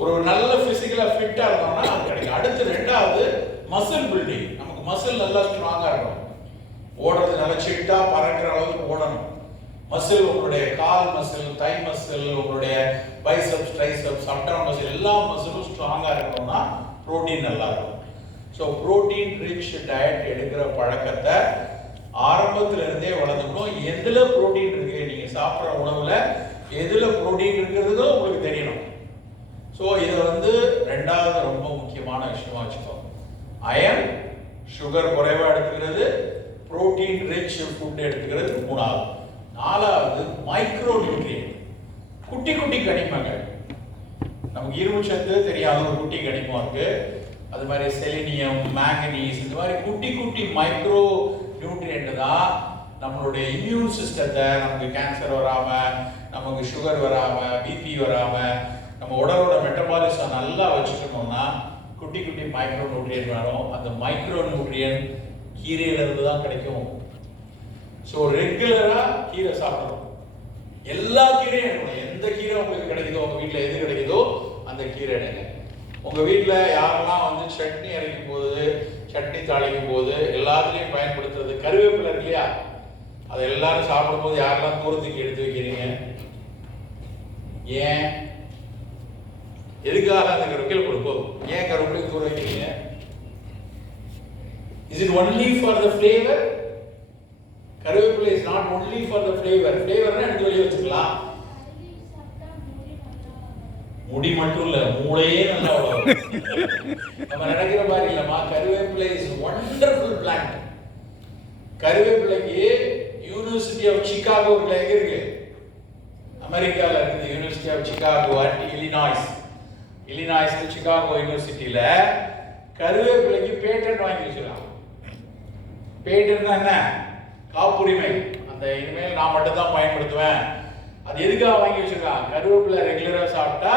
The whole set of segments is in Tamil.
ஒரு நல்ல பிசிக்கலா ஃபிட்டா இருந்தோம்னா அது கிடைக்கும். அடுத்து ரெண்டாவது மசில் பில்டிங். நமக்கு மசில் நல்லா ஸ்ட்ராங்கா இருக்கணும். ஓடுறது நல்லா சிட்டா பறக்கிற அளவுக்கு ஓடணும். மசில், உங்களுடைய கால் மசில், தை மசில், உங்களுடைய பைசெப்ஸ், ட்ரைசெப்ஸ், அப்டமன் மசில், எல்லா மசிலும் ஸ்ட்ராங்கா இருக்கணும்னா புரோட்டீன் நல்லா இருக்கும். ஸோ புரோட்டீன் ரிச் டயட் எடுக்கிற பழக்கத்தை ஆரம்பத்துல இருந்தே வளர்ந்துக்கணும். எதுல புரோட்டீன் இருக்கு, நீங்க சாப்பிட்ற உணவுல எதுல புரோட்டீன் இருக்கிறதோ உங்களுக்கு தெரியணும். ஸோ இதை ரெண்டாவது ரொம்ப முக்கியமான விஷயமா வச்சுக்கோங்க. அயன், சுகர் குறைவா எடுத்துக்கிறது, புரோட்டீன் ரிச் ஃபுட் எடுத்துக்கிறது மூணாவது. நாலாவது மைக்ரோ நியூட்ரியன்ட், குட்டி குட்டி கனிமங்கள். நமக்கு இரும்பு சத்து தெரியாத ஒரு குட்டி கனிமம் இருக்கு. அது மாதிரி செலினியம், மேங்கனீஸ், இந்த மாதிரி குட்டி குட்டி மைக்ரோ நியூட்ரியன்ட் தான் நம்மளுடைய இம்யூன் சிஸ்டத்தை, நமக்கு கேன்சர் வராம, நமக்கு சுகர் வராம, பிபி வராம, நம்ம உடலோட மெட்டபாலிசம் நல்லா வச்சுக்கணும்னா குட்டி குட்டி மைக்ரோ நியூட்ரியன்ட் வேணும். அந்த மைக்ரோ நியூட்ரியன்ட் கீரையில இருந்து தான் கிடைக்கும். ஸோ ரெகுலரா கீரை சாப்பிடணும். எல்லா கீரையும் எடுக்கணும். எந்த கீரை உங்களுக்கு கிடைக்குதோ, உங்க வீட்டில் எது கிடைக்குதோ அந்த கீரை எடுங்க. உங்க வீட்டில் யாரெல்லாம் சட்னி அரைக்கும் போது, சட்னி தாளிக்கும் போது எல்லாத்துலேயும் பயன்படுத்துறது கருவேப்பிலை இருக்கு இல்லையா, அதை எல்லாரும் சாப்பிடும் போது யாரெல்லாம் தூரத்துக்கு எடுத்து வைக்கிறீங்க? ஏன், எதுக்காக அந்த கருவேப்பிலை கொடுக்கும்? ஏன் கருவேப்பிலை தூர வைக்கிறீங்க? Is it only for the flavor? கருவேப்பிலை is not only for the flavor. Flavorனா எடுத்து வெளியே வச்சுக்கலாம். முடி மட்டும் இல்ல, மூளையே நல்லா வளரும். நம்ம நினைக்கிற மாதிரி இல்லம்மா. கருவேப்பிலை is wonderful plant. கருவேப்பிலைக்கு யூனிவர்சிட்டி ஆஃப் சிகாகோ எங்க இருக்கு? அமெரிக்கால இருக்குது. University of Chicago at Illinois Chicago யூனிவர்சிட்டியில கருவேப்பிலைக்கு பேட்டன்ட் வாங்கி வச்சிருக்காங்க. பேட்டன்ட்னா என்ன? காப்புரிமை. அந்த இனிமேல் நான் மட்டும் தான் பயன்படுத்துவேன். அது எதுக்காக வாங்கி வச்சிருக்காங்க? கருவேப்பிலை ரெகுலரா சாப்பிட்டா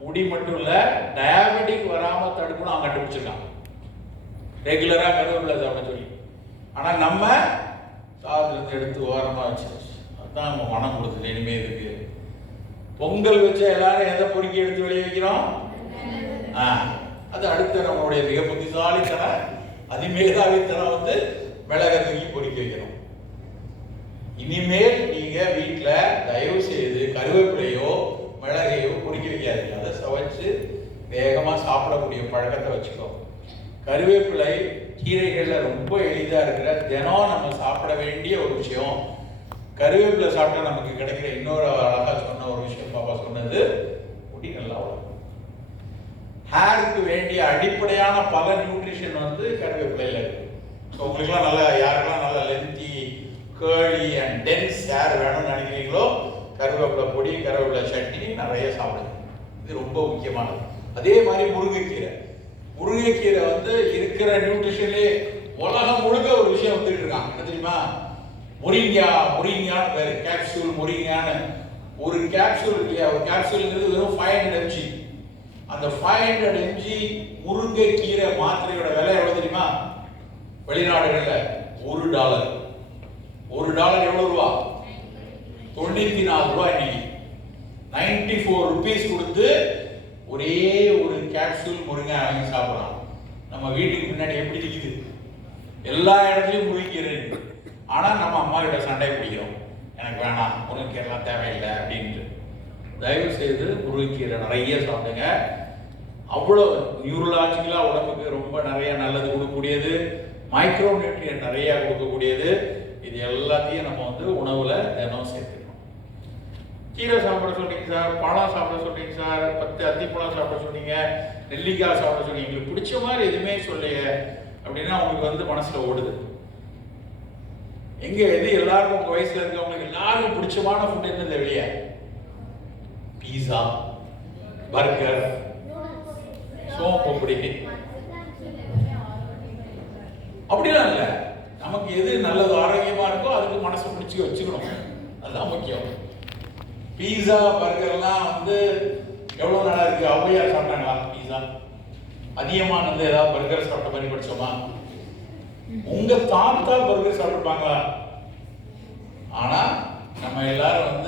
முடி மட்டும் இல்ல, டயபெட்டிக் வராம தடுக்கணும் அவங்க கண்டுபிடிச்சிருக்காங்க. ரெகுலரா கருவேப்பிலை சாப்பிட சொல்லி. ஆனா நம்ம சாதத்துல எடுத்து ஓரமா வச்சாச்சு. அதுதான் நம்ம மனம் கொடுத்தது. இனிமே இருக்கு பொங்கல் வச்ச எல்லாரும் எதை பொறுக்கி எடுத்து வெளியே வைக்கிறோம்? அது அடுத்த நம்மளுடைய மிக புத்திசாலித்தனம், அதிமேதாவித்தனம் மிளகை தூக்கி பொறுக்கி வைக்கிறோம். இனிமேல் நீங்க வீட்டுல தயவு செய்து கருவேப்பிலையோ மிளகையோ பொறுக்கி வைக்காதீங்க. அதை சமைச்சு வேகமா சாப்பிடக்கூடிய பழக்கத்தை வச்சுக்கோ. கருவேப்பிலை கீரைகள்ல ரொம்ப எளிதா இருக்கிற, தினம் நம்ம சாப்பிட வேண்டிய ஒரு விஷயம். கருவேப்பிலை சாப்பிட்டா நமக்கு கிடைக்கிற இன்னொரு அழகா சொன்ன ஒரு விஷயம் பாப்பா சொன்னது, முடி நல்லா வளரும். ஹேருக்கு வேண்டிய அடிப்படையான பல நியூட்ரிஷன் கருவேப்பிலையில இருக்கு. உங்களுக்குலாம் நல்லா, யாருக்கெல்லாம் நல்லா lengthy, curly and dense hair வேணும்னு நினைக்கிறீங்களோ, கருவேப்பிலை பொடி, கருவேப்பிலை சட்னி நிறைய சாப்பிடுங்க. இது ரொம்ப முக்கியமானது. அதே மாதிரி முருங்கைக்கீரை. முருங்கைக்கீரை இருக்கிற நியூட்ரிஷன்லே உலகம் முழுக்க ஒரு விஷயம் வந்துட்டு இருக்காங்க. என்ன தெரியுமா? முரிங்கான்னு பேரு. கேப்சூல் முரிங்கான்னு ஒரு கேப்சூல் இல்லையா? ஒரு கேப்சூல்ங்கிறது வெறும் 500 mg. அந்த 500 mg முருங்கைக்கீரை மாத்திரையோட விலை எவ்வளவு தெரியுமா? வெளிநாடுகள்ல $1. $1 எவ்வளவு ரூபா? 94 ரூபாய். இன்னைக்கு 94 rupees கொடுத்து ஒரே ஒரு கேப்சூல் முருங்கை வாங்கி சாப்பிடலாம். நம்ம வீட்டுக்கு முன்னாடி எப்படி இருக்குது? எல்லா இடத்துலயும் முருங்கைக்கீரை இருக்கு. ஆனா நம்ம அம்மா கிட்ட சண்டை பிடிக்கிறோம், எனக்கு வேணாம், முருங்கைக்கீரைலாம் தேவையில்லை அப்படின்ட்டு. தயவு செய்து முருங்கைக்கீரை நிறைய சாப்பிடுங்க. அவ்வளவு நியூரலாஜிக்கலா உடம்புக்கு ரொம்ப நிறைய நல்லது கொடுக்கக்கூடியது, மைக்ரோ நியூட்ரியன்ட் நிறைய கொடுக்கக்கூடியது. இது எல்லாத்தையும் நம்ம உணவுல தினம் சேர்த்துக்கணும். கீரை சாப்பிட சொன்னீங்க சார், பழம் சாப்பிட சொன்னீங்க சார், 10 அத்திப்பழம் சாப்பிட சொன்னீங்க, நெல்லிக்காய் சாப்பிட சொன்னீங்க. உங்களுக்கு பிடிச்ச மாதிரி எதுவுமே சொல்லையே அப்படின்னா உங்களுக்கு மனசுல ஓடுது. எங்க எது எல்லாருக்கும் உங்க வயசுல இருக்கவங்களுக்கு எல்லாருக்கும் பிடிச்சமான ஃபுட் என்னது? வெளியே பீஸா, பர்கர், சோம்பு அப்படிலாம் இல்ல. நமக்கு எது நல்லது ஆரோக்கியமா இருக்கோ அதுக்கு மனசு பிடிச்சி வச்சுக்கணும். அதுதான் முக்கியம். பீஸா பர்கர்லாம் எவ்வளவு நல்லா இருக்கு? ஔவையார் சாப்பிட்டாங்களா பீஸா? அதிகமான ஏதாவது பர்கர் சாப்பிட்ட மாதிரி படிச்சோமா? உங்க தாத்தா பர்கர் சாப்பிட்டுப்பாங்களா? ஆனா நம்ம எல்லாரும்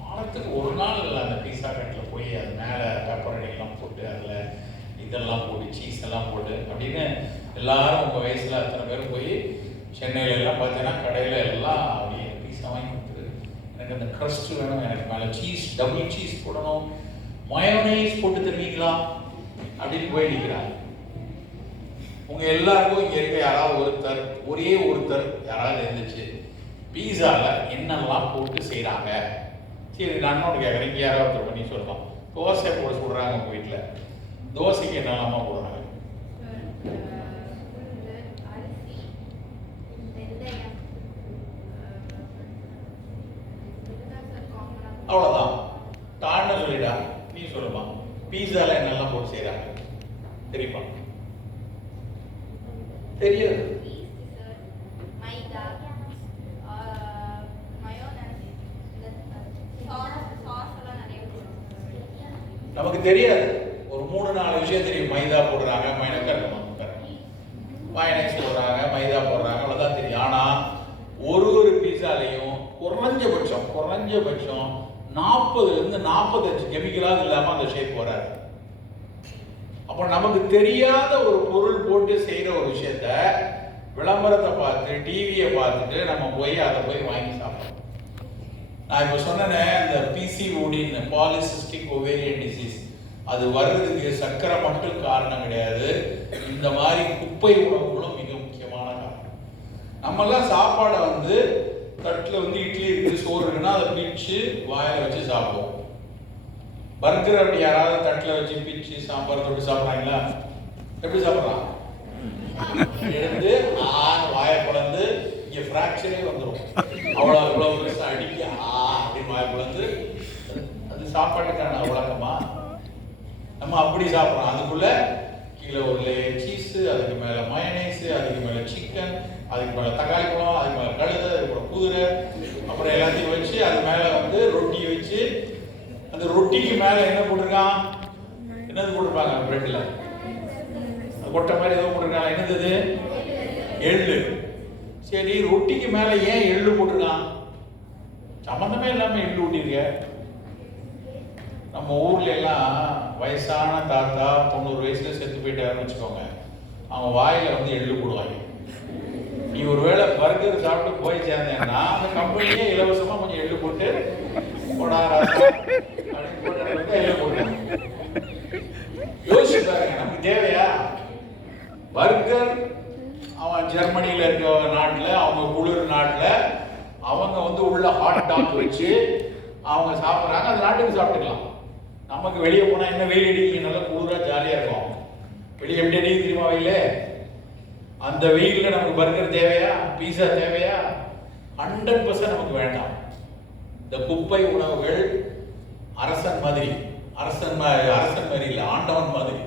வாரத்துக்கு ஒரு நாள் அந்த பீஸா கட்டில போய் அது மேல பெப்பர் எல்லாம் போட்டு அப்படின்னு எல்லாரும் உங்கள் வயசில் அத்தனை பேரும் போய் சென்னையில எல்லாம் பார்த்தீங்கன்னா கடையில் எல்லாம் அப்படியே பீஸா வாங்கி கொடுத்துரு, எனக்கு அந்த க்ரஸ்ட் வேணும், எனக்கு மேலே சீஸ் டபுள் சீஸ் போடணும், மயோனைஸ் போட்டு தருவீங்களா அப்படின்னு போய் நிற்கிறாங்க. உங்கள் எல்லாருக்கும் இங்கே இருக்க யாராவது ஒருத்தர், ஒரே ஒருத்தர் யாராவது இருந்துச்சு பீஸாவில் என்னெல்லாம் போட்டு செய்கிறாங்க? சரி, நான் ஒன்று கேட்குறேன், இங்கே யாராவது ஒருத்தர் பண்ணி சொல்லலாம். தோசை போட சொல்கிறாங்க உங்கள் வீட்டில், தோசைக்கு என்னெல்லாமா போடுறாங்க? அவ்வளோதான். தாண்ட சொல்லிடா, நீ சொல்லுமா பீஸாவில் என்னெல்லாம் போட்டு செய்கிறாங்க தெரியுமா? தெரியாது. நமக்கு தெரியாது. ஒரு 3-4 விஷயம் தெரியும். மைதா போடுறாங்க, மயோனைஸ் போடுறாங்க, மைதா போடுறாங்க, அவ்வளோதான் தெரியும். ஆனால் ஒரு பீஸாலையும் குறைஞ்சபட்சம் 40லேருந்து 45 கெமிக்கலாக இல்லாமல் அந்த ஷேப் வராது. அப்போ நமக்கு தெரியாத ஒரு பொருள் போட்டு செய்கிற ஒரு விஷயத்த விளம்பரத்தை பார்த்து டிவியை பார்த்துட்டு நம்ம போய் அதை போய் வாங்கி சாப்பிடணும். நான் இப்போ சொன்னேன், இந்த பிசிஓடின்னு பாலிசிஸ்டிக் ஒவேரியன் டிசீஸ், அது வர்றதுக்கு சர்க்கரை மட்டும் காரணம் கிடையாது, இந்த மாதிரி குப்பை உணவுகளும் மிக முக்கியமான காரணம். நம்மெல்லாம் சாப்பாடை தட்டில் இட்லி இருக்குது, சோறு இருக்குன்னா அதை பிச்சு வாயில் வச்சு சாப்பிடுவோம். பர்கர் அப்படி யாராவது தட்டில் வச்சு பிச்சு சாம்பார் தொட்டு சாப்பிட்றாங்களா? எப்படி சாப்பிட்றான்? எடுத்து வாயை குழந்து இங்கே ஃப்ராக்சரே வந்துடும். இவ்வளோ பெருசாக அடிக்க அப்படின்னு வாயை குழந்து, அது சாப்பாட்டுக்கான வழக்கமா? நம்ம அப்படி சாப்பிட்றோம். அதுக்குள்ள கீழே ஒரு லேயர் சீஸு, அதுக்கு மேலே மயோனைஸு, அதுக்கு மேலே சிக்கன், அதுக்கு மேலே தக்காளி பழம், அதுக்கு மேலே கழுதை, அதுக்கப்புறம் குதிரை, அப்புறம் எல்லாத்தையும் வச்சு அது மேலே ரொட்டி வச்சு, அந்த ரொட்டிக்கு மேலே என்ன போட்டிருக்கான்? என்னது போட்டிருப்பாங்க பிரெட்டில்? கொட்டை மாதிரி ஏதோ போட்டிருக்காங்க. என்னது? எள்ளு. சரி, ரொட்டிக்கு மேலே ஏன் எள்ளு போட்டிருக்கான்? சம்மந்தமே இல்லாமல் எள்ளு ஊட்டிருக்க. நம்ம ஊர்ல எல்லாம் வயசான தாத்தா 90 வயசுல செத்து போயிட்டாருன்னு வச்சுக்கோங்க, அவங்க வாயில எள்ளு போடுவாங்க. நீ ஒருவேளை பர்கர் சாப்பிட்டு போய் சேர்ந்தேன்னா அந்த கம்பெனியே இலவசமா கொஞ்சம் எள்ளு போட்டு எள்ளு போட்டாங்க. யோசிச்சு பாருங்க, நமக்கு தேவையா? பர்கர் அவன் ஜெர்மனியில இருக்க நாட்டுல, அவங்க குளிர் நாட்டுல அவங்க உள்ள ஹாட் டாக் வச்சு அவங்க சாப்பிட்றாங்க, அந்த நாட்டுக்கு சாப்பிட்டுக்கலாம். நமக்கு வெளியே போனா என்ன வெயில் அடிக்க, நல்லா குளிரா ஜாலியா இருக்கும். வெளியே எப்படி அடிக்க தெரியுமா வெயில? அந்த வெயில்ல நமக்கு பர்கர் தேவையா? பீஸா தேவையா? 100% நமக்கு வேண்டாம். இந்த குப்பை உணவுகள் அரசன் மாதிரி, அரசன் மாதிரி இல்லை, ஆண்டவன் மாதிரி.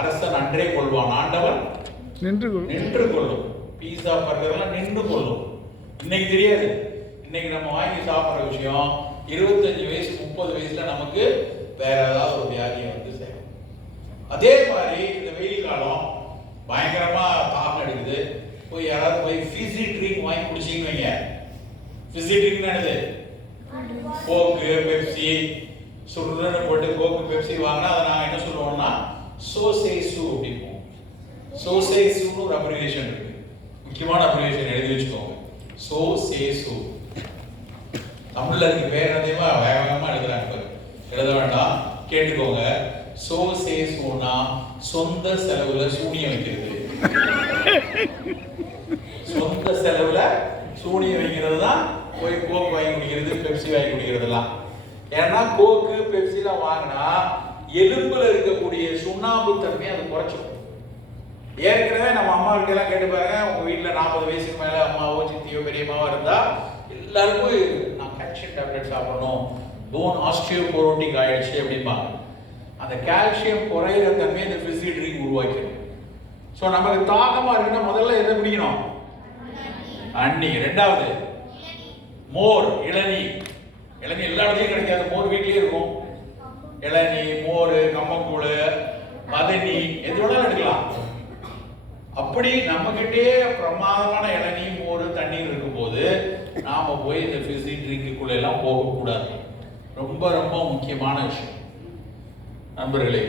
அரசன் அன்றே கொள்வான், ஆண்டவன் நின்று கொள்ளும். பீஸா பர்கர்லாம் நின்று கொள்ளும். இன்னைக்கு தெரியாது. இன்னைக்கு நம்ம வாங்கி சாப்பிட்ற விஷயம் 25 வயசு 30 வயசுல நமக்கு வேற ஏதாவது ஒரு வியாதியை சேரும். அதே மாதிரி இந்த வெயில் காலம் பயங்கரமா தாக்கம் எடுக்குது. போய் யாராவது ஃபிஸி ட்ரிங்க் வாங்கி குடிச்சிங்கன்னு வைங்க. ஃபிஸி ட்ரிங்க் என்னது? கோக்கு, பெப்சி, சுடுன்னு போட்டு கோக்கு பெப்சி வாங்கினா அதை நாங்கள் என்ன சொல்லுவோம்னா சோசேசு அப்படிம்போம். சோசேசுன்னு ஒரு அப்ரிவேஷன் இருக்கு, முக்கியமான அப்ரிவேஷன் எழுதி வச்சுக்கோங்க. சோசேசு. தமிழ்ல இருக்கு பேர் அதிகமா வேகமா எழுதுறாங்க, எழுத வேண்டாம், கேட்டுக்கோங்க. சோசேசுனா சொந்த செலவுல சூனியம் வைக்கிறது. சொந்த செலவுல சூனியம் வைக்கிறது தான் போய் கோக் வாங்கி குடிக்கிறது, பெப்சி வாங்கி குடிக்கிறதுலாம். ஏன்னா கோக்கு பெப்சிலாம் வாங்கினா எலும்புல இருக்கக்கூடிய சுண்ணாம்பு தன்மை அது குறைச்சிடும். ஏற்கனவே நம்ம அம்மா கிட்ட எல்லாம் கேட்டு பாருங்க, உங்க வீட்டுல 40 வயசுக்கு மேல அம்மாவோ சித்தியோ பெரியம்மாவோ இருந்தா எல்லாருக்கும் நான் கால்சியம் டேப்லெட் சாப்பிடணும், போன் ஆஸ்டியோபோரோட்டிக் ஆயிடுச்சு அப்படிம்பாங்க. அந்த கால்சியம் குறையிற தன்மை இந்த ஃபிஸி ட்ரிங்க் உருவாக்கிடும். ஸோ நமக்கு தாகமா இருக்குன்னா முதல்ல எதை குடிக்கணும்? தண்ணி. ரெண்டாவது மோர், இளநீ. இளநீ எல்லா இடத்துலையும் கிடைக்காது, மோர் வீட்லயே இருக்கும். இளநீ, மோர், கம்மங்கூழ், மதனி, எது வேணாலும் எடுக்கலாம். அப்படி நம்ம கிட்டே பிரமாதமான இளநீ, மோர், தண்ணீர் இருக்கும்போது நாம போய் இந்த ஃபிஸி ட்ரிங்குக்குள்ள எல்லாம் போகக்கூடாது. ரொம்ப ரொம்ப முக்கியமான விஷயம் நண்பர்களே.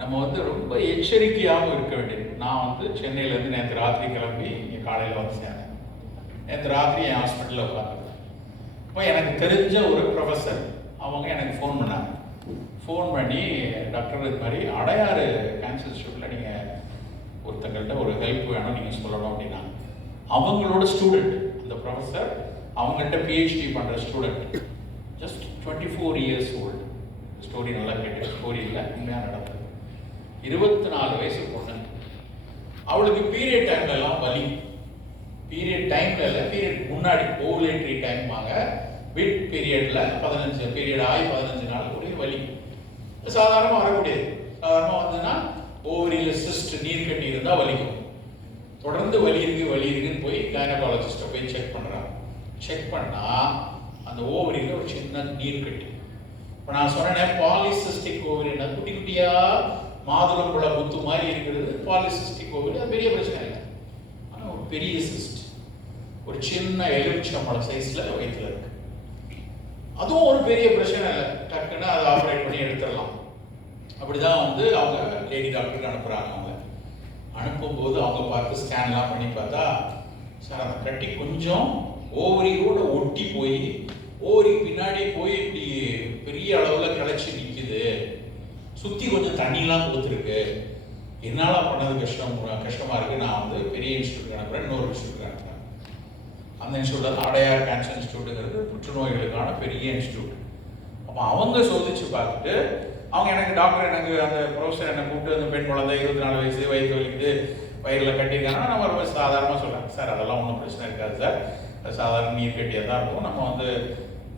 நம்ம வந்து ரொம்ப எச்சரிக்கையாகவும் இருக்க வேண்டியது. நான் வந்து சென்னையிலேருந்து நேற்று ராத்திரி கிளம்பி இங்கே காலையில் வந்து சேர்ந்தேன். நேற்று ராத்திரி என் ஹாஸ்பிட்டலில் உட்காந்துருக்கேன். இப்போ எனக்கு தெரிஞ்ச ஒரு ப்ரொஃபஸர் அவங்க எனக்கு ஃபோன் பண்ணாங்க. ஃபோன் பண்ணி, டாக்டர் இது மாதிரி அடையாறு கேன்சர் இன்ஸ்டியூட்டில் நீங்கள் ஒருத்தங்கள்ட்ட ஒரு ஹெல்ப் வேணும் நீங்கள் சொல்லணும் அப்படின்னா, அவங்களோட ஸ்டூடெண்ட் அந்த ப்ரொஃபஸர் அவங்கள்ட்ட பிஹெச்டி பண்ணுற student, just 24 years old. Story நல்லா கேட்டு, ஸ்டோரி இல்லை, உண்மையாக நடந்தது. 24 வயசு பொண்ணு. அவளுக்கு பீரியட் டைம்லலாம் வலி. பீரியட் டைம்ல இல்லை, பீரியட் முன்னாடி ஓவுலேட்டரி டைம் வாங்க, விட் பீரியட்ல 15 பீரியட் ஆகி 15 நாள் ஒரே வலி. சாதாரணமாக வரக்கூடியது. சாதாரணமாக வந்துன்னா ஓவரியில் சிஸ்ட் நீர் கட்டி இருந்தால் வலிக்கும். தொடர்ந்து வலி இருக்குன்னு போய் கைனகாலஜிஸ்ட்டை போய் செக் பண்ணுறாங்க. செக் பண்ணால் அந்த ஓவரியில் ஒரு சின்ன நீர் கட்டி. இப்போ நான் சொன்னேன் பாலிசிஸ்டிக் ஓவரின்னா குட்டி குட்டியாக மாதுளம்பழ முத்து மாதிரி இருக்கிறது பாலிசிஸ்டிக் ஓவரி. அது பெரிய பிரச்சனை இல்லை. ஆனால் ஒரு பெரிய சிஸ்ட், ஒரு சின்ன எலுமிச்சம்பழம் சைஸில் வயிற்றில் இருக்கு. அதுவும் ஒரு பெரிய பிரச்சனை இல்லை, டக்குன்னு அதை ஆப்ரேட் பண்ணி எடுத்துடலாம். அப்படிதான் வந்து அவங்க லேடி டாக்டருக்கு அனுப்புகிறாங்க. அவங்க அனுப்பும்போது அவங்க பார்த்து ஸ்கேன்லாம் பண்ணி பார்த்தா, சார் அந்த கட்டி கொஞ்சம் ஓவரியோட ஒட்டி போய் ஓவரி பின்னாடி போய் இப்படி பெரிய அளவில் கிளச்சி நிற்குது, சுற்றி கொஞ்சம் தண்ணிலாம் கொடுத்துருக்கு, என்னால் பண்ணது கஷ்டமாக இருக்குது. நான் வந்து பெரிய இன்ஸ்டியூட் அனுப்புகிறேன், இன்னொரு இன்ஸ்டியூட் அனுப்புகிறேன். அந்த இன்ஸ்டியூட்டில் அடையார் கேன்சர் இன்ஸ்டியூட்டுங்கிறது புற்றுநோய்களுக்கான பெரிய இன்ஸ்டியூட். அப்போ அவங்க சோதிச்சு பார்த்துட்டு அவங்க எனக்கு டாக்டர், எனக்கு அந்த ப்ரொஃபஸர் என்னை கூப்பிட்டு அந்த பெண் குழந்தை 24 வயசு, வயிற்று வலிக்குது, வயிறில் கட்டியிருக்காங்கன்னா நம்ம ரொம்ப சாதாரணமாக சொல்கிறாங்க, சார் அதெல்லாம் ஒன்றும் பிரச்சனை இருக்காது சார், அது சாதாரண நீர் கட்டியாக தான் இருக்கும், நம்ம வந்து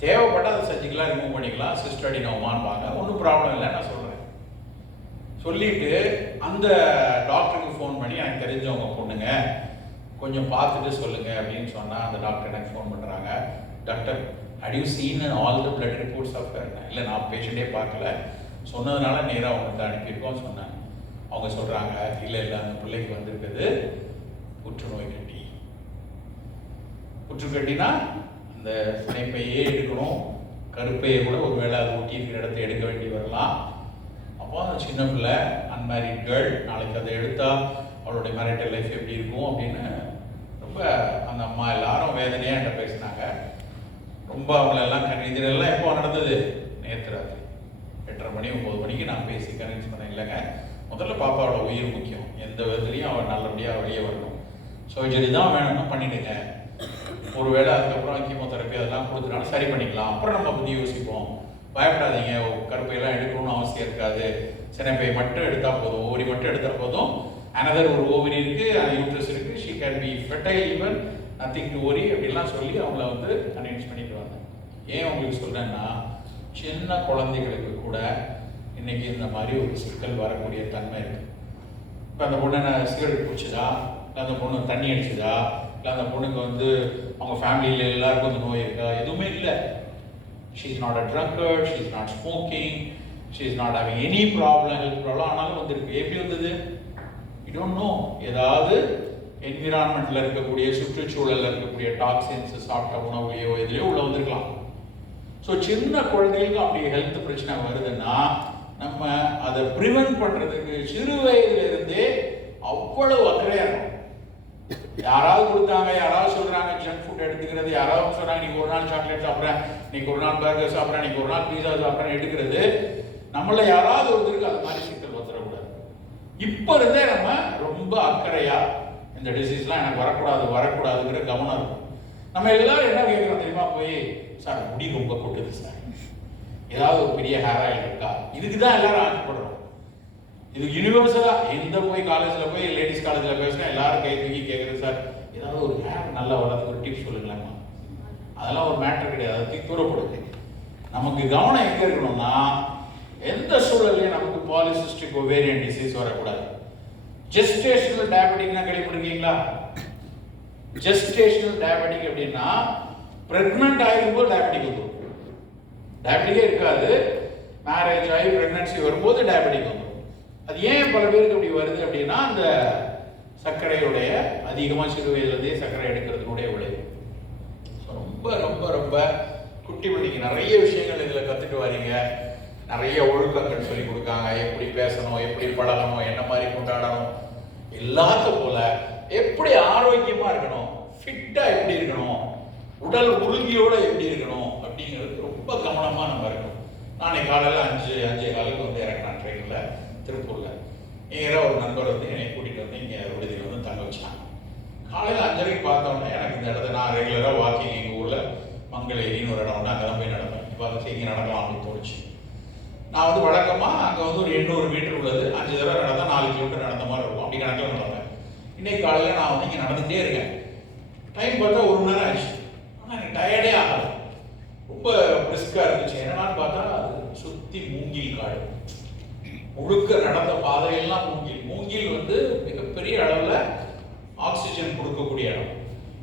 தேவைப்பட்டால் அதை செஞ்சுக்கலாம், ரிமூவ் பண்ணிக்கலாம், சிஸ்டர் அடினோமான்பாங்க, ஒன்றும் ப்ராப்ளம் இல்லை நான் சொல்கிறேன். சொல்லிட்டு அந்த டாக்டருக்கு ஃபோன் பண்ணி, எனக்கு தெரிஞ்சவங்க பொண்ணுங்க கொஞ்சம் பார்த்துட்டு சொல்லுங்க அப்படின்னு சொன்னால், அந்த டாக்டர் எனக்கு ஃபோன் பண்ணுறாங்க. Doctor, have you seen all the blood reports of her? இல்லை, நான் பேஷண்ட்டே பார்க்கல, சொன்னதுனால நேராக அவங்களுக்கு அனுப்பியிருக்கோம் சொன்னாங்க. அவங்க சொல்கிறாங்க, இல்லை அந்த பிள்ளைக்கு வந்திருக்குது புற்றுநோய் கட்டி. புற்றுக்கட்டினா அந்த சினைப்பையே எடுக்கணும், கருப்பையை கூட ஒரு வேளை அது ஒட்டி இருக்கிற இடத்த எடுக்க வேண்டி வரலாம். அப்போ அந்த சின்ன பிள்ளை அன்மேரிட் கேர்ள், நாளைக்கு அதை எடுத்தால் அவளுடைய மேரிட்டல் லைஃப் எப்படி இருக்கும் அப்படின்னு ரொம்ப அந்த அம்மா எல்லாரும் வேதனையாக என்கிட்ட பேசினாங்க. ரொம்ப அவங்களெல்லாம் இதெல்லாம் எப்போ நடந்தது? நேற்று ராத்திரி 8:30 மணி 9 மணிக்கு நான் பேசி கன்வின்ஸ் பண்ணேன். இல்லைங்க, முதல்ல பாப்பாவோட உயிர் முக்கியம், எந்த விதத்துலையும் அவள் நல்லபடியாக வெளியே வரணும், சர்ஜரி தான் வேணும்னா பண்ணிடுங்க, ஒருவேளை அதுக்கப்புறம் கீமோதெரப்பி அதெல்லாம் கொடுத்துனாலும் சரி பண்ணிக்கலாம், அப்புறம் நம்ம பற்றி யோசிப்போம், பயப்படாதீங்க, கருப்பையெல்லாம் எடுக்கணும்னு அவசியம் இருக்காது, சினைப்பை மட்டும் எடுத்தால் போதும், ஓவரி மட்டும் எடுத்தால் போதும், அனதர் ஒரு ஓவரி இருக்குது, யூட்ரஸ் இருக்குது, she can be fertile even, nothing to worry அப்படின்லாம் சொல்லி அவங்கள வந்து கன்வின்ஸ் பண்ணிட்டு வந்தேன். ஏன் உங்களுக்கு சொல்கிறேன்னா, சின்ன குழந்தைகளுக்கு கூட இன்னைக்கு இந்த மாதிரி ஒரு சிக்கல் வரக்கூடிய தன்மை இருக்கு. இப்போ அந்த பொண்ணு சிகரெட் குடிச்சதா, இல்லை அந்த பொண்ணு தண்ணி அடிச்சதா, இல்லை அந்த பொண்ணுக்கு வந்து அவங்க ஃபேமிலியில் எல்லாருக்கும் அந்த நோய் இருக்கா? எதுவுமே இல்லை. She is not a drunkard, she is not smoking, she is not having any problem, health problem. ஆனாலும் வந்திருக்கு. எப்படி வந்தது? You don't know. ஏதாவது என்விரான்மெண்ட்டில் இருக்கக்கூடிய சுற்றுச்சூழலில் இருக்கக்கூடிய டாக்ஸின்ஸ், சாப்பிட்ட உணவுலையோ எதுலையோ உள்ள வந்திருக்கலாம். ஸோ சின்ன குழந்தைகளுக்கு அப்படி ஹெல்த் பிரச்சனை வருதுன்னா நம்ம அதை ப்ரிவென்ட் பண்ணுறதுக்கு சிறு வயதிலிருந்தே அவ்வளவு அக்கறையாக இருக்கும். யாராவது கொடுத்தாங்க, யாராவது சொல்கிறாங்க ஜங்க் ஃபுட் எடுத்துக்கிறது, யாராவது சொல்கிறாங்க நீ ஒரு நாள் சாக்லேட் சாப்பிட்றேன், நீக்கு ஒரு நாள் பர்கர் சாப்பிட்றேன், நீக்கு ஒரு நாள் பீஸா சாப்பிட்றேன் எடுக்கிறது, நம்மள யாராவது ஒருத்தருக்கு அது மாதிரி சிக்கல் வந்துடக்கூடாது. இப்போ இருந்தே நம்ம ரொம்ப அக்கறையாக இந்த டிசீஸ்லாம் எனக்கு வரக்கூடாதுங்கிற கவனம் இருக்கும். நம்ம எல்லாரும் என்ன கேட்குறோம் தெரியுமா? போய் சார் முடி ரொம்ப கொட்டுது சார், ஏதாவது ஒரு பெரிய ஹேர் ஆயில் இருக்கா? இதுக்கு தான் எல்லாரும் ஆசைப்படுறோம். இது யூனிவர்சலாக எந்த போய் காலேஜில் போய் லேடிஸ் காலேஜில் பேசினா எல்லாரும் கை தூக்கி கேட்குறது, சார் ஏதாவது ஒரு ஹேர் நல்லா வளர்த்து ஒரு டிப்ஸ் சொல்லுங்களேம்மா. அதெல்லாம் ஒரு மேட்டர் கிடையாது, அதை தூரப்படுது. நமக்கு கவனம் எங்கே இருக்கணும்னா, எந்த சூழல்லையும் நமக்கு பாலிசிஸ்டிக் ஒவேரியன் டிசீஸ் வரக்கூடாது. ஜெஸ்டேஷனல் டயபெட்டிக்னா கேள்விப்பட்டிருக்கீங்களா? ஜெஸ்டேஷனல் டயபெட்டிக் அப்படின்னா பிரெக்னன்ட் ஆகிருக்கும்போது டயபெட்டிக் வந்துடும். டயபெட்டிக்கே இருக்காது, மேரேஜ் ஆகி பிரெக்னன்சி வரும்போது டயபெட்டிக் வந்துடும். அது ஏன் பல பேருக்கு அப்படி வருது அப்படின்னா, அந்த சர்க்கரையுடைய அதிகமாக சிறு வயதுலேருந்தே சர்க்கரை எடுக்கிறதுனுடைய விளைவு. ஸோ ரொம்ப ரொம்ப ரொம்ப குட்டி பிள்ளைங்க நிறைய விஷயங்கள் இதில் கற்றுட்டு வரீங்க. நிறைய ஒழுக்கங்கள் சொல்லி கொடுக்காங்க. எப்படி பேசணும், எப்படி பழகணும், என்ன மாதிரி கொண்டாடணும், எல்லாத்த போல எப்படி ஆரோக்கியமா இருக்கணும், ஃபிட்டா எப்படி இருக்கணும், உடல் உறுதியோட எப்படி இருக்கணும் அப்படிங்கிறது ரொம்ப கவனமா நம்ம இருக்கணும். நாளைக்கு காலையில் 5:15 வந்து இறங்கினான் ட்ரெயினில் திருப்பூரில். நேராக ஒரு நண்பர் வந்து என்னை கூட்டிகிட்டு வந்து இங்கே விடுதியில் வந்து தங்க வச்சாங்க. காலையில் 5:30 பார்த்தோன்னே எனக்கு இந்த இடத்த நான் ரெகுலராக வாக்கிங் எங்கள் ஊரில் மங்களேரின்னு ஒரு இடம் வந்து அங்கே தான் போய் நடப்பேன். இப்போ அதை இங்கே நடக்கலாம் அப்படின்னு தோணுச்சு. நான் வந்து வழக்கமாக அங்கே வந்து ஒரு 800 மீட்டர் உள்ளது. 5 தடவை நடந்தால் 4 கிலோமீட்டர் நடந்த மாதிரி இருக்கும். அப்படி கணக்கில் நடப்பேன். இன்னைக்கு காலையில் நான் வந்து இங்கே நடந்துகிட்டே இருக்கேன். டைம் பார்த்தா 1 மணி நேரம் ஆயிடுச்சு. ஆனால் எனக்கு டயர்டே ஆகலை. ரொம்ப பிரிஸ்காக இருந்துச்சு. என்னன்னு பார்த்தா அது சுற்றி மூங்கில் காடு. முழுக்க நடந்த பாதையெல்லாம் மூங்கில் வந்து மிகப்பெரிய அளவில் ஆக்சிஜன் கொடுக்கக்கூடிய இடம்.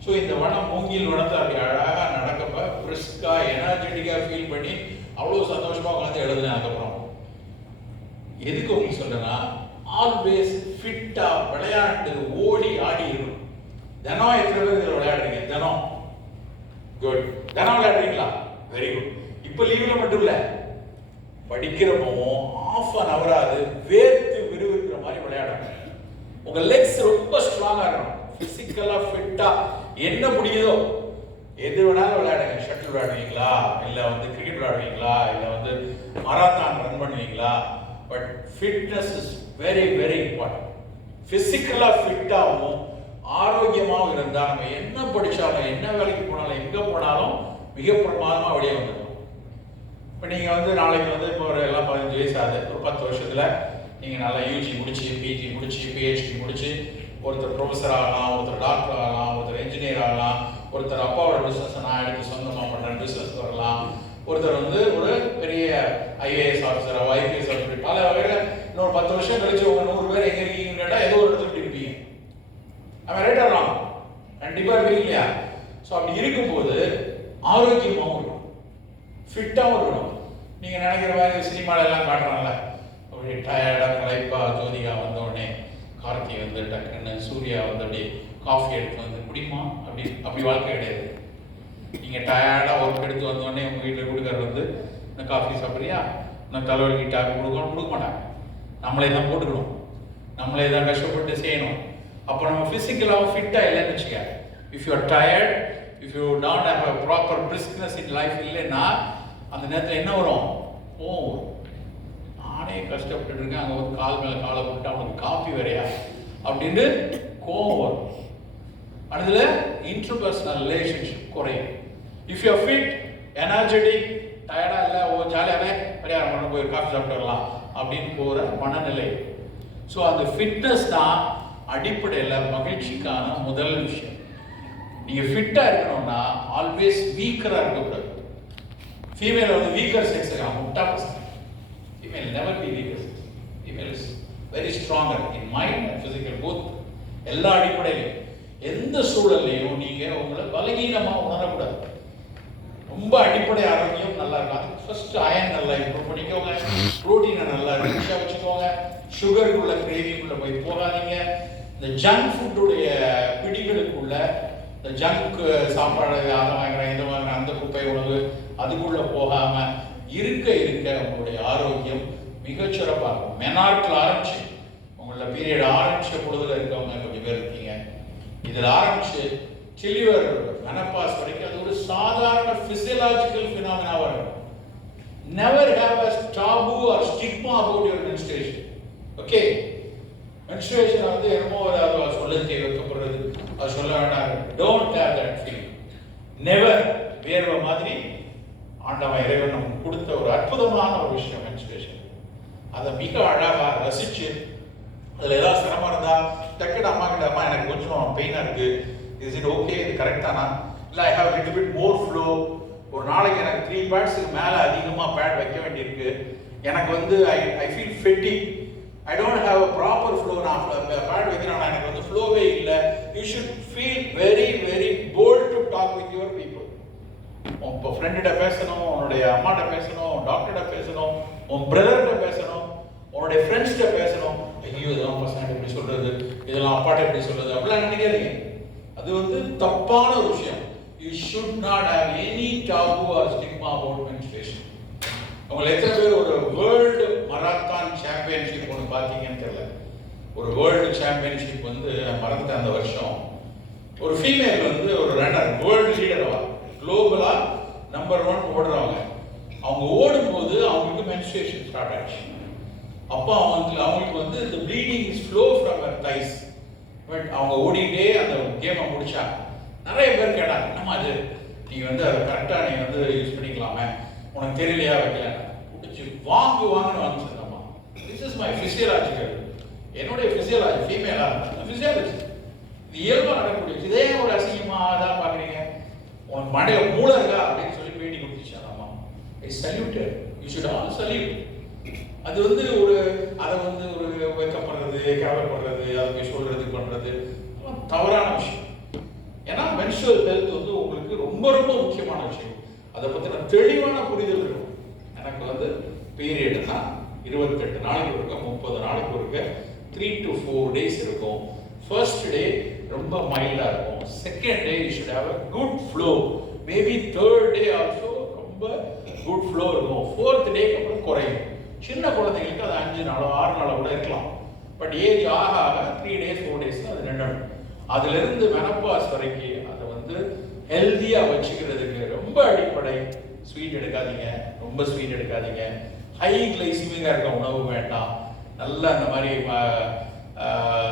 ஸோ இந்த வனம் மூங்கில் வனத்தை அப்படி அழகாக நடக்கப்ப பிரிஸ்காக எனர்ஜெட்டிக்காக ஃபீல் பண்ணி அவ்வளோ சந்தோஷமாக உட்காந்து எழுதுனேன். அதுக்கப்புறம் எதுக்கு உங்களுக்கு சொல்றேன்னா, ஆல்வேஸ் ஃபிட்டாக விளையாட்டு ஓடி ஆடி இருக்கணும். தினம் எத்தனை பேர் இதில் விளையாடுறீங்க? தினம் குட். தினம் விளையாடுறீங்களா? Very good. இப்போ லீவில் மட்டும் இல்லை, படிக்கிறப்பவும் ½ an hour வேர்த்து விறுவிறுக்கிற மாதிரி விளையாடணும். உங்க லெக்ஸ் ரொம்ப ஸ்ட்ராங்கா இருக்கணும். பிசிக்கலா ஃபிட்டா என்ன முடியுதோ எது வேணாலும் விளையாடுங்க. ஷட்டில் விளையாடுவீங்களா, இல்ல வந்து கிரிக்கெட் விளையாடுவீங்களா, இல்ல வந்து மராத்தான் ரன் பண்ணுவீங்களா, but fitness is very very important. பிசிக்கலா ஃபிட்டாகவும் ஆரோக்கியமாகவும் இருந்தா நம்ம என்ன படிச்சாலும் என்ன வேலைக்கு போனாலும் எங்க போனாலும் மிக பிரமாதமா வெளியே வந்துடும். இப்போ நீங்கள் வந்து நாளைக்கு வந்து இப்போ ஒரு எல்லாம் 15 வயசு ஆகுது. ஒரு 10 வருஷத்தில் நீங்கள் நல்லா யூஜி முடிச்சு, பிஜி முடிச்சு, பிஹெச்டி முடிச்சு, ஒருத்தர் ப்ரொஃபஸர் ஆகலாம், ஒருத்தர் டாக்டர் ஆகலாம், ஒருத்தர் என்ஜினியர் ஆகலாம், ஒருத்தர் அப்பாவோட பிஸ்னஸ் நான் எடுத்து சொந்தமாக பண்ணுறேன் பிஸ்னஸ் வரலாம், ஒருத்தர் வந்து ஒரு பெரிய ஐஏஎஸ் ஆஃபீஸர், ஐபிஎஸ் ஆஃபீஸர், பல வகையில். இன்னொரு 10 வருஷம் கழிச்சு உங்க 100 பேர் எங்கே இருக்கீங்கன்னு கேட்டால் ஏதோ ஒரு இடத்துல இருப்பீங்க. அவன் ரைட் ஆகலாம், கண்டிப்பாக இருப்பீங்க இல்லையா? ஸோ அப்படி இருக்கும்போது ஆரோக்கியமாகவும் இருக்கணும், ஃபிட்டாகவும் இருக்கணும். நீங்கள் நினைக்கிற மாதிரி சினிமாவில் எல்லாம் காட்டுறாங்கல்ல, அப்படி டயர்டாக களைப்பா ஜோதிகா வந்தோடனே கார்த்தி வந்து டக்குன்னு சூர்யா வந்து அப்படி காஃபி எடுத்து வந்து குடிமா அப்படி வாழ்க்கை கிடையாது. நீங்கள் டயர்டாக ஒர்க் எடுத்து வந்தோடனே உங்கள் வீட்டில் கொடுக்கறது வந்து இந்த காஃபி சாப்பிட்றியா, நான் தலைவலிக்கு டாப்பி கொடுக்க மாட்டாங்க. நம்மளே தான் போட்டுக்கணும், நம்மளே தான் கஷ்டப்பட்டு செய்யணும். அப்போ நம்ம ஃபிசிக்கலாகவும் ஃபிட்டாக இல்லைன்னு வச்சுக்க. If you are tired, if you not have a proper briskness in life இல்லைன்னா அந்த நேரத்தில் என்ன வரும்? நானே கஷ்டப்பட்டு இருக்கேன், அங்கே வந்து கால் மேலே காலை போட்டு அவனுக்கு காப்பி வரையா அப்படின்னு கோவம் வரும். அதுல இன்டர்பர்சனல் ரிலேஷன்ஷிப் குறையும். இஃப் யூ ஃபிட், எனர்ஜெட்டிக், டயர்டா இல்லை, ஜாலியாகவே பரிகாரம் பண்ண போய் காஃபி சாப்பிட்டு வரலாம் அப்படின்னு போகிற மனநிலை. ஸோ அந்த ஃபிட்னஸ் தான் அடிப்படையில் மகிழ்ச்சிக்கான முதல் விஷயம். நீங்கள் ஃபிட்டாக இருக்கணும்னா ஆல்வேஸ் வீக்கராக இருக்கக்கூடாது. ஃபீமேல் வந்து வீக்கர் செக்ஸ் இருக்காங்க, முட்டா பசங்க. Female never be weaker. Female is very stronger in mind and physical both. எல்லா அடிப்படையிலும் எந்த சூழல்லையும் நீங்கள் உங்களை பலகீனமாக உணரக்கூடாது. ரொம்ப அடிப்படை ஆரோக்கியம் நல்லா இருக்கும். அதுக்கு ஃபர்ஸ்ட் அயன் நல்லா இம்ப்ரூவ் பண்ணிக்கோங்க, ப்ரோட்டீனை நல்லா ரிச்சாக வச்சுக்கோங்க, சுகருக்குள்ள கிரேவிங்குள்ள போய் போகாதீங்க. இந்த ஜங்க் ஃபுட்டுடைய பிடிகளுக்குள்ள இந்த ஜங்க் சாப்பாடு அதை வாங்குறேன் இதை வாங்குறேன் அந்த குப்பை உணவு அதுக்குள்ள போகாம இருக்க உங்களுடைய ஆரோக்கியம் மிகச்சிறப்பாக இருக்கும். மெனார்க்கில் ஆரம்பிச்சு உங்களோட பீரியட் ஆரம்பிச்ச பொழுதுல இருக்கவங்க கொஞ்சம் பேர் இருக்கீங்க. இதில் ஆரம்பிச்சு சிலிவர் மெனபாஸ் வரைக்கும் அது ஒரு சாதாரண பிசியலாஜிக்கல் ஃபினாமினாவா இருக்கும். Never have a taboo or stigma about your menstruation. Okay? Menstruation வந்து என்னமோ ஒரு சொல்லத்தை வைக்கப்படுறது, அது சொல்ல வேண்டாம். Don't have that feeling. Never. வேர்வை மாதிரி ஆண்டவன் இறைவன் நமக்கு கொடுத்த ஒரு அற்புதமான ஒரு விஷயம் menstruation. அதை மிக அழகாக ரசிச்சு அதில் ஏதாவது சிரமம் இருந்தால் டக்குனு அம்மா கிட்ட, அம்மா எனக்கு கொஞ்சம் பெயினாக இருக்குது, இஸ் இட் ஓகே, இது கரெக்டானா, இல்லை I have little bit more flow, ஒரு நாளைக்கு எனக்கு 3 பேட்ஸுக்கு மேலே அதிகமாக பேட் வைக்க வேண்டியிருக்கு, எனக்கு வந்து I feel fatigue, I don't have a proper flow, நான் பேட் வைக்கிறேன், எனக்கு வந்து ஃப்ளோவே இல்லை. You should feel very very bold to talk with your people. இப்போ ஃப்ரெண்ட்ட பேசணும், உன்னுடைய அம்மாட்ட பேசணும், டாக்டர்கிட்ட பேசணும், உன் பிரதர்கிட்ட பேசணும், உன்னுடைய ஃப்ரெண்ட்ஸ்கிட்ட பேசணும். ஐயோ இதெல்லாம் பசங்க எப்படி சொல்றது, இதெல்லாம் அப்பாட்ட எப்படி சொல்றது அப்படிலாம் நினைக்காதீங்க. அது வந்து தப்பான ஒரு விஷயம். You should not have any taboo or stigma about menstruation. அவங்க எத்தனை பேர் ஒரு வேர்ல்டு மராத்தான் சாம்பியன்ஷிப் ஒன்று பார்த்தீங்கன்னு தெரியல. ஒரு வேர்ல்டு சாம்பியன்ஷிப் வந்து மறந்துட்டேன் அந்த வருஷம். ஒரு ஃபீமேல் வந்து ஒரு ரன்னர், வேர்ல்டு லீடரவா, குளோபலா நம்பர் 1 ஓடுறவங்க. அவங்க ஓடும்போது அவங்களுக்கு மென்ஸ்ட்ரேஷன் ஸ்டார்ட் ஆச்சு. அப்போ அவங்களுக்கு வந்து இந்த bleeding is flow from her thighs. But அவங்க ஓடிட்டே அந்த கேமை முடிச்சாங்க. நிறைய பேர் கேட்டாங்க, என்னம்மா அது நீ வந்து அதை கரெக்டாக நீ வந்து யூஸ் பண்ணிக்கலாமே, உனக்கு தெரியலையா வைக்கல, பிடிச்சி வாங்குன்னு வாங்க சொன்னம்மா. திஸ் இஸ் மை ஃபிசியலாஜிக்கல், என்னுடைய ஃபிசியலாஜி, ஃபீமேலாக ஃபிசியாலஜி, இது இயல்பாக நடக்கக்கூடிய. இதே ஒரு அசிங்கமாக தான் பார்க்குறீங்க, உனக்கு மண்டையில் மூளை இருக்கா அப்படின்னு சொல்லி பேட்டி கொடுத்துச்சாம்மா. I saluted, you should all salute. அது வந்து ஒரு அதை வந்து ஒரு வைக்கப்படுறது, கேவலப்படுறது, அதுக்கு சொல்றது பண்ணுறது தவறான விஷயம். ஏன்னா மென்ஸ்ட்ரல் ஹெல்த் வந்து உங்களுக்கு ரொம்ப ரொம்ப முக்கியமான விஷயம். அதை பற்றின தெளிவான புரிதல் இருக்கும். எனக்கு வந்து பீரியட்னா 28 நாளைக்கு இருக்க, 30 நாளைக்கு இருக்க, 3 to 4 days இருக்கும். ஃபர்ஸ்ட் டே ரொம்ப மைல்டாக இருக்கும். Second day you should have a good flow. Maybe third day also ரொம்ப குட் ஃப்ளோ இருக்கும். ஃபோர்த் டேக்கு அப்புறம் குறையும். சின்ன குழந்தைங்களுக்கு அது 5 நாளோ 6 நாளோ கூட இருக்கலாம். பட் ஏஜ் ஆக 3 days 4 days அது நின்றுடும். அதுலேருந்து மெனப்பாஸ் வரைக்கும் அதை வந்து ஹெல்த்தியாக வச்சுக்கிறதுக்கு ரொம்ப அடிப்படை ஸ்வீட் எடுக்காதீங்க, ரொம்ப ஸ்வீட் எடுக்காதீங்க. ஹை கிளைசிமிக்காக இருக்க உணவு வேண்டாம். நல்ல அந்த மாதிரி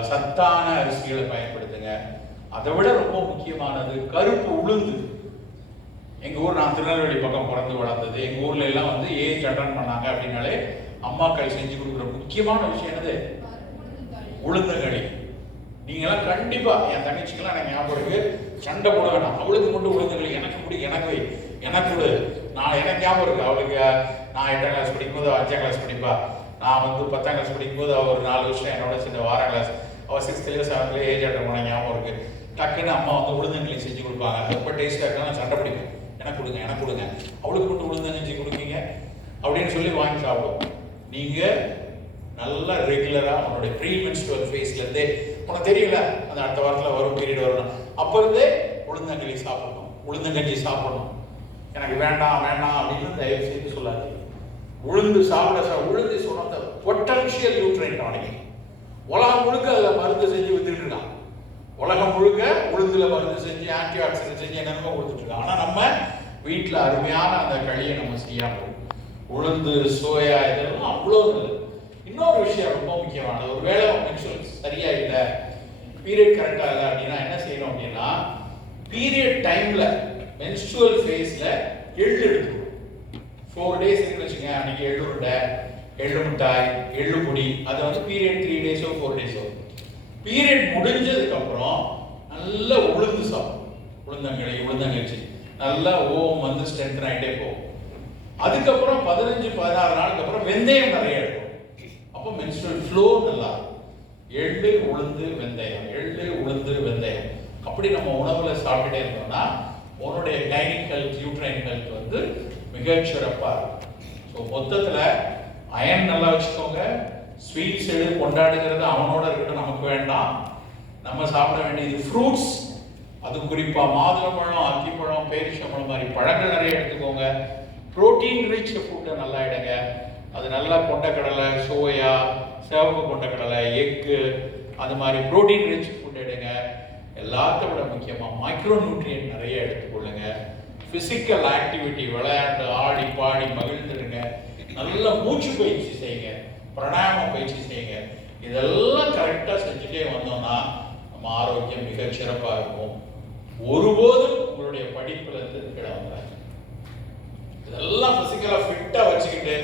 சத்தான அரிசிகளை பயன்படுத்துங்க. அதை விட ரொம்ப முக்கியமானது கருப்பு உளுந்து. எங்கள் ஊர், நான் திருநெல்வேலி பக்கம் பிறந்து வளர்ந்தது. எங்கள் ஊர்ல எல்லாம் வந்து ஏஜ் அட்டன் பண்ணாங்க அப்படின்னாலே அம்மாக்கள் செஞ்சு கொடுக்குற முக்கியமான விஷயம் என்னது? உளுந்தங்களி. நீங்களாம் கண்டிப்பா, என் தங்கச்சிக்கெல்லாம் எனக்கு ஞாபகம் இருக்கு, சண்டை போட வேண்டாம், அவளுக்கு மட்டும் உளுந்தங்களி, எனக்கு முடி, எனக்கு நான் எனக்கு ஞாபகம் இருக்கு. அவளுக்கு நான் 8ஆம் கிளாஸ் படிக்கும்போது 5ஆம் கிளாஸ் படிப்பா. நான் வந்து 10ஆம் கிளாஸ் படிக்கும்போது அவர் ஒரு 4 வருஷம் என்னோட சின்ன 6ஆம் கிளாஸ், அவள் 6th 7th ஏஜ் அட்டன் பண்ண ஞாபகம் இருக்கு. டக்குன்னு அம்மா வந்து உளுந்தங்களி செஞ்சு கொடுப்பாங்க. ரொம்ப டேஸ்டாக இருக்கலாம், சண்டை பிடிக்கும், எனக்கு கொடுங்க, அவளுக்கு மட்டும் உளுந்தங்கஞ்சி கொடுக்கீங்க அப்படின்னு சொல்லி வாங்கி சாப்பிடுவோம். நீங்கள் நல்லா ரெகுலராக உன்னுடைய ப்ரீ மென்ஸ்ட்ரல் ஃபேஸ்லேருந்தே, உனக்கு தெரியல அந்த அடுத்த வாரத்தில் வரும் பீரியட் வரணும், அப்போ இருந்தே உளுந்தங்கஞ்சி சாப்பிடணும். எனக்கு வேண்டாம் அப்படின்னு தயவு செய்து சொல்லாது. உளுந்து உளுந்து சொன்ன பொட்டன்ஷியல் நியூட்ரியன்ட் டானிக். உலகம் முழுக்க அதில் மருந்து செஞ்சு வித்துட்டு இருக்கான். உலகம் முழுக்க உளுந்துல மருந்து செஞ்சு, ஆன்டி ஆக்சிடென்ட் செஞ்சு என்னென்னமோ கொடுத்துட்டு இருக்காங்க. ஆனால் நம்ம வீட்டில் அருமையான அந்த களியை நம்ம செய்யாமல், உளுந்து, சோயா இதெல்லாம் அவ்வளோ நல்லது. இன்னொரு விஷயம் ரொம்ப முக்கியமானது, ஒரு வேளை மென்ஸ்ட்ரல் சரியா இல்லை, பீரியட் கரெக்டாக இல்லை அப்படின்னா என்ன செய்யணும் அப்படின்னா, பீரியட் டைம்ல மென்ஸ்ட்ரல் ஃபேஸ்ல எள்ளு எடுக்கணும். 4 days இருக்குன்னு வச்சுங்க, அன்னைக்கு எள்ளு உருண்டை, எள்ளு மிட்டாய், எள்ளு பொடி, அதை வந்து பீரியட் 3 days 4 days. பீரியட் முடிஞ்சதுக்கு அப்புறம் நல்லா உளுந்து சாப்பிடும், உளுந்தங்கச்சி நல்லா ஓம் வந்து ஸ்ட்ரென்த் ஆகிட்டே போகும். அதுக்கப்புறம் 15-16 நாளுக்கு அப்புறம் வெந்தயம் நிறைய எடுக்கும். அப்போ மென்ஸ்ட்ரல் ஃப்ளோ நல்லா இருக்கும். எள்ளு உளுந்து வெந்தயம் அப்படி நம்ம உணவுல சாப்பிட்டுட்டே இருந்தோம்னா உன்னுடைய கைனிக் ஹெல்த், யூட்ரைன் ஹெல்த் வந்து மிகச்சிறப்பாக இருக்கும். ஸோ மொத்தத்தில் அயன் நல்லா வச்சுக்கோங்க. ஸ்வீட்ஸ் கொண்டாடுகிறது அவனோட இருக்கட்டும், நமக்கு வேண்டாம். நம்ம சாப்பிட வேண்டியது ஃப்ரூட்ஸ், அது குறிப்பாக மாதுளம்பழம், அத்திப்பழம், பேரிச்சம்பழம் மாதிரி பழங்கள் நிறைய எடுத்துக்கோங்க. ப்ரோட்டீன் ரிச் ஃபுட்டை நல்லா எடுங்க. அது நல்லா கொண்டக்கடலை, சோயா, சிவப்பு கொண்டக்கடலை, எக்கு, அது மாதிரி ப்ரோட்டீன் ரிச் ஃபுட் எடுங்க. எல்லாத்த விட முக்கியமாக மைக்ரோ நியூட்ரியன்ட் நிறைய எடுத்துக்கொள்ளுங்க. ஃபிசிக்கல் ஆக்டிவிட்டி, விளையாண்டு ஆடி பாடி மகிழ்ந்துடுங்க. நல்ல மூச்சு பயிற்சி செய்யுங்க, பிராணாயாம பயிற்சி செய்யுங்க. இதெல்லாம் கரெக்டாக செஞ்சுட்டே வந்தோம்னா நம்ம ஆரோக்கியம் மிகச் சிறப்பாக இருக்கும். ஒருபோதும் உங்களுடைய படிப்புலேருந்து கிடவுங்க. இதெல்லாம் ஃபிசிக்கலாக ஃபிட்டாக வச்சுக்கிட்டு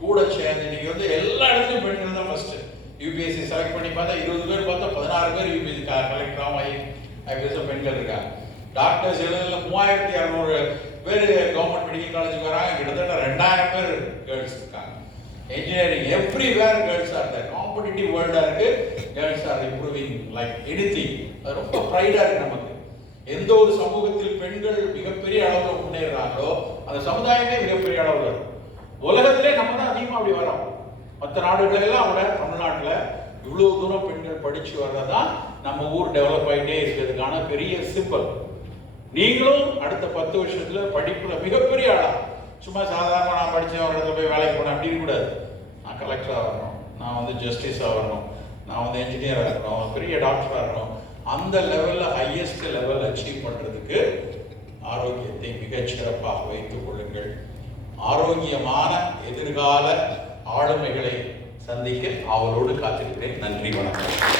கூட சேர்ந்து நீங்கள் வந்து எல்லா இடத்துலையும் பெண்கள் தான் ஃபர்ஸ்ட். யூபிஎஸ்சி செலக்ட் பண்ணி பார்த்தா 20 பேர் பார்த்தா 16 பேர் யூபிஎஸ்சி கலெக்டராகவும் ஐபிஎஸ் பெண்கள் இருக்காங்க. டாக்டர்ஸ் எழுதுல 3600 பேர் கவர்மெண்ட் மெடிக்கல் காலேஜுக்கு வராங்க. கிட்டத்தட்ட 2000 பேர் கேர்ள்ஸ் இருக்காங்க. engineering everywhere girls are there. Competitive world இருக்கு, girls are improving like anything. அது ரொம்ப ப்ரைடா இருக்கு நமக்கு. எந்த ஒரு சமூகத்தில் பெண்கள் மிகப்பெரிய அளவில் முன்னேறாங்களோ அந்த சமுதாயமே மிகப்பெரிய அளவில் இருக்கும். உலகத்திலே நம்ம தான் அதிகமாக அப்படி வரோம். மற்ற நாடுகளெல்லாம் விட தமிழ்நாட்டில் இவ்வளோ தூரம் பெண்கள் படிச்சு வர்றதான் நம்ம ஊர் டெவலப் ஆகிட்டே இருக்கிறதுக்கான பெரிய சிம்பிள். நீங்களும் அடுத்த 10 வருஷத்துல படிப்புல மிகப்பெரிய ஆளா சும்மா சாதாரண நான் படித்த ஒரு இடத்துல போய் வேலைக்கு போனேன் அப்படின்னு கூடாது. நான் கலெக்டராக வரணும், நான் வந்து ஜஸ்டிஸாக வரணும், நான் வந்து என்ஜினியராக இருக்கணும், பெரிய டாக்டராக இருக்கணும். அந்த லெவலில் ஹையஸ்ட் லெவல் அச்சீவ் பண்ணுறதுக்கு ஆரோக்கியத்தை மிகச்சிறப்பாக வைத்துக் கொள்ளுங்கள். ஆரோக்கியமான எதிர்கால ஆளுமைகளை சந்திக்க அவரோடு காத்திருக்கிறேன். நன்றி, வணக்கம்.